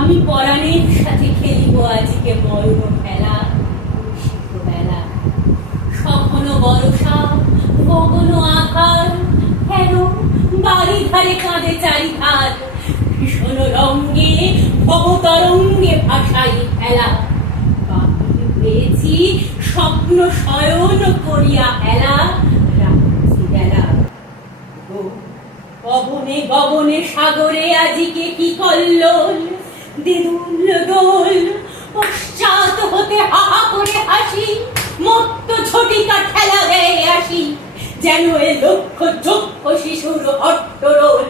আমি পরাণের সাথে খেলিব আজকে মরণ খেলা। বেলা সঘন বরষা গগন আকার, কেন বাড়ি ধারে কাঁদে চারিধার। ভীষণ রঙ্গে ভবতরঙ্গে ভাষাই খেলা। বাহির হয়েছি স্বপ্ন শয়ন করিয়া হেলা। রাত্রি বেলা পবনে গগনে সাগরে আজিকে কি কল্লোল। দিদুল দোল পশ্চাৎ হতে হাহা করে হাসি, মত্ত ঝটিকা ঠেলা দেয় আসি। যেন এ লক্ষ চক্ষ শিশুর হট্টরোল।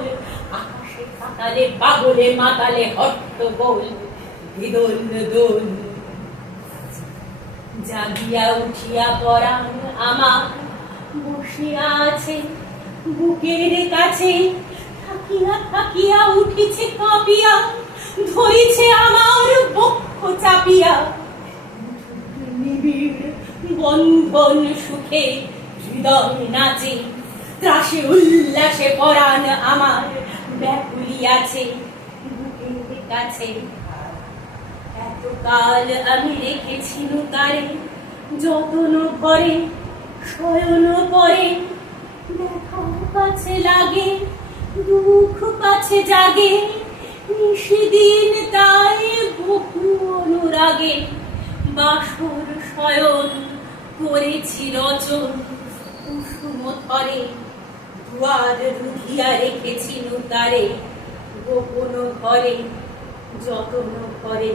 আকাশে পাতালে পাগলে মাতালে হট্টগোল। দিদুল দোল জাগিয়া উঠিয়া পরাণ আমার বসিয়া আছে বুকের কাছে। থাকিয়া থাকিয়া উঠিছে কাঁপিয়া, ধরিছে আমার বক্ষ চাপিয়া। নিবিড় বন্ধন সুখে হৃদয় নাচে, ত্রাসে উল্লাসে পরাণ আমার ব্যাকুলিয়াছে বুকের কাছে। এতকাল আমি রেখেছি তারে যতন করে শয়ন করে। দেখার কাছে লাগে দুঃখ কাছে জাগে, নিশিদিন তাই বহু অনুরাগে। বাসর শয়ন করেছি রচন কুসুম ধরে, দুয়ার রুধিয়া রেখেছি তারে গোপন ঘরে যতন করে।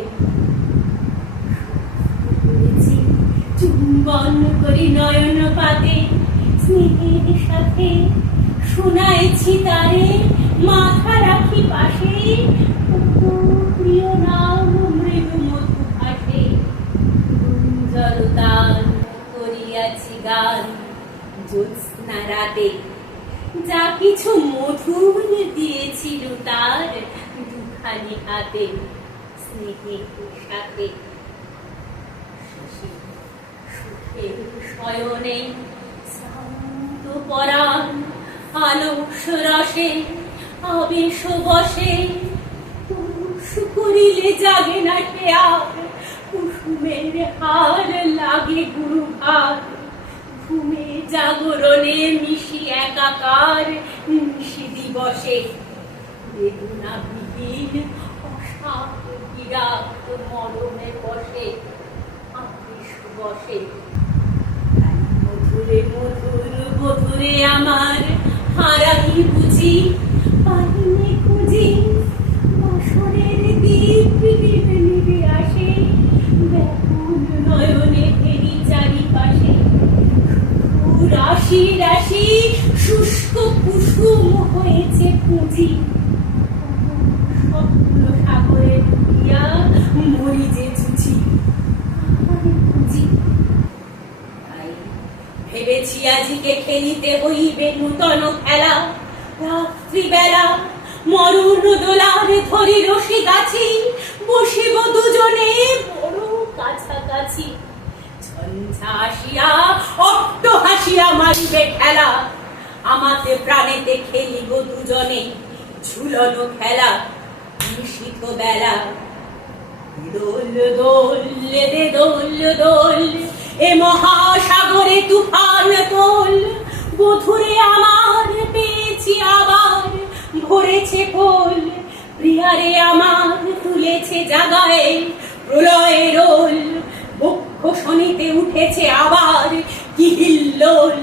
চুম্বন করি নয়ন পাতে স্নেহের সাথে, শুনাইছি তারে মাথা রাখি পাশে। প্রিয় নাম মৃদু মধু ভাসে, গুঞ্জরতান করিয়াছি গান জ্যোৎস্না রাতে। যা কিছু মধুর দিয়েছিল তার দুখানি হাতে স্নেহের সাথে। সুখের শয়নে শান্ত পরাণ আলস রসে আবেশ বসে। পুরুষ করিলে জাগে না সে আর, কুসুমের হার লাগে গুরু ভার। ঘুমে জাগরণে মিশি একাকার নিশি দিবসে। বেদনা বিহীন অসার বিরাট মরণে বসে আবেশ বসে। মধুরে মধুর মধুরে আমার হারাই বুঝি, পাইনে খুঁজি বাসরের দ্বীপ নিভে নিভে আসে। ব্যাকুল নয়নে ফেরি চারিপাশে, রাশি রাশি শুষ্ক কুসুম হয়েছে পুঁজি। স্বপ্ন সাগরে ডুবিয়া মরি যে চুচি পুঁজি। তাই ভেবেছি আজকে খেলিতে হইবে নূতন খেলা। রাত্রিবেলা মরণ দোলারে ধরি রশি গাছি, বসিব দুজনে বড় কাছাকাছি। ঝঞ্ঝা আসিয়া অট্ট হাসিয়া মারিবে খেলা। আমাতে প্রাণেতে খেলিব দুজনে ঝুলন খেলা নিশীথ বেলা। দোল দোল দে দোল দোল এ মহাসাগরে তুফান তোল। বধুরে আমার পেয়েছি আবার ভরেছে কোল। প্রিয়ারে আমার তুলেছে জাগায় প্রলয় রোল। বক্ষ শনিতে উঠেছে আবার কি হিল্লোল।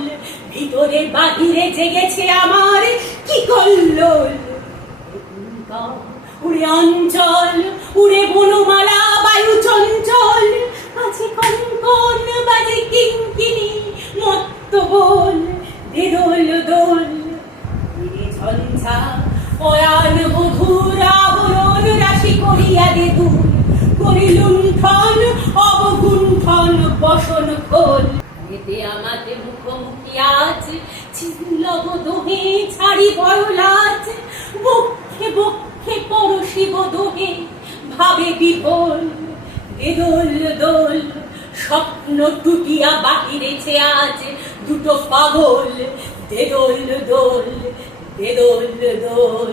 ভিতরে বাহিরে জেগেছে আমার কি কল্লোল। উড়ে অঞ্চল উড়ে বনমালা বায়ু চঞ্চল। আছে কঙ্কন বাজে কিঙ্কিনি মত্ত বল। দে দোল দোল ঝঞ্ঝা পরাণ বধুর আবরণ রাশি করিয়া দে দূর। করি লুণ্ঠন অবগুণ্ঠন বসন খোল। এতে আমাদের মুখোমুখি আজ চিল্লব দোহে ছাড়ি বড় লাজ। বক্ষে বক্ষে পরশিব দোহে ভাবে বিভোল। দে দোল দোল স্বপ্ন টুটিয়া বাহিরেছে আজ দুটো পাগল। দে দোল দোল দে দোল দোল।